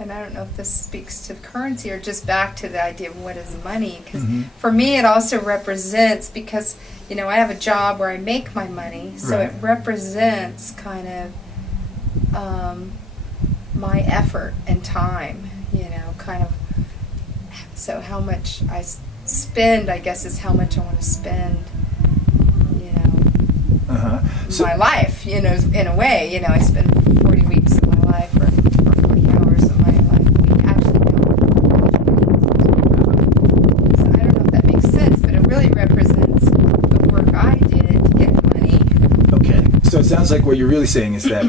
and I don't know if this speaks to currency or just back to the idea of what is money, because Mm-hmm. for me it also represents, because I have a job where I make my money, so Right. it represents kind of my effort and time, kind of. So how much I spend, I guess, is how much I want to spend, So, my life, in a way. I spend 40 weeks of my life or 40 hours of my life a week actually So I don't know if that makes sense, but it really represents the work I did to get money. okay. So it sounds like what you're really saying is that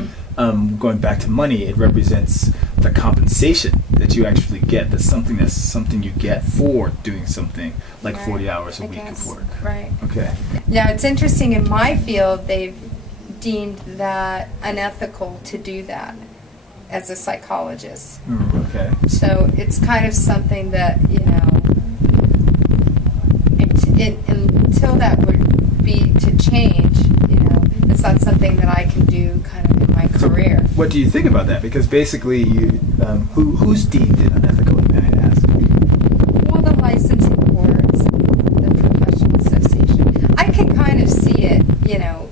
going back to money, it represents the compensation that you actually get. That's something you get for doing something like Right. 40 hours a I week guess. of work. Right. Okay. Now, it's interesting, in my field, they've deemed that unethical to do that as a psychologist. Okay. So it's kind of something that, until that would be to change, it's not something that I can do kind of in my career. What do you think about that? Because basically, who's deemed it unethical, may I ask? Well, the licensing boards, the professional association. I can kind of see it,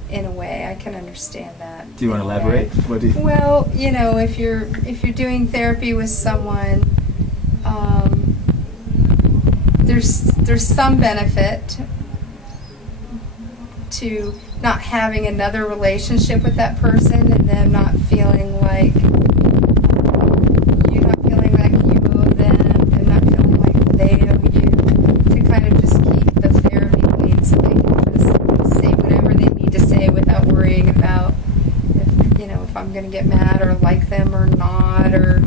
in a way. I can understand that. Do you want to elaborate? What do you? Well, if you're doing therapy with someone, there's some benefit to not having another relationship with that person, and them not feeling like you not feeling like you owe them not feeling like they owe you, to kind of just keep the therapy clean, so they can just say whatever they need to say without worrying about if I'm going to get mad or like them or not, or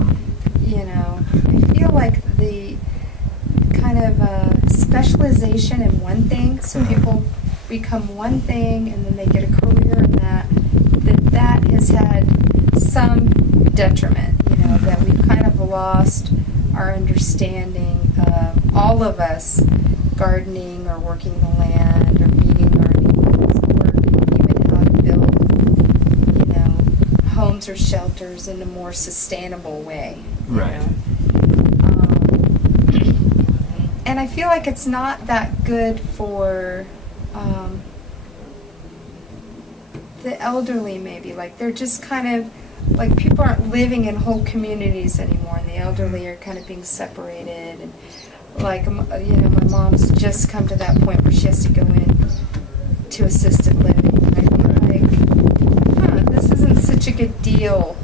I feel like the kind of specialization in one thing, so people become one thing and then they get a career in that has had some detriment, that we've kind of lost our understanding of, all of us, gardening or working the land or meeting our needs, or even how to build homes or shelters in a more sustainable way. Right. And I feel like it's not that good for the elderly, maybe. Like, they're just kind of, like, people aren't living in whole communities anymore, and the elderly are kind of being separated. And, like, my mom's just come to that point where she has to go in to assisted living. And I feel like, this isn't such a good deal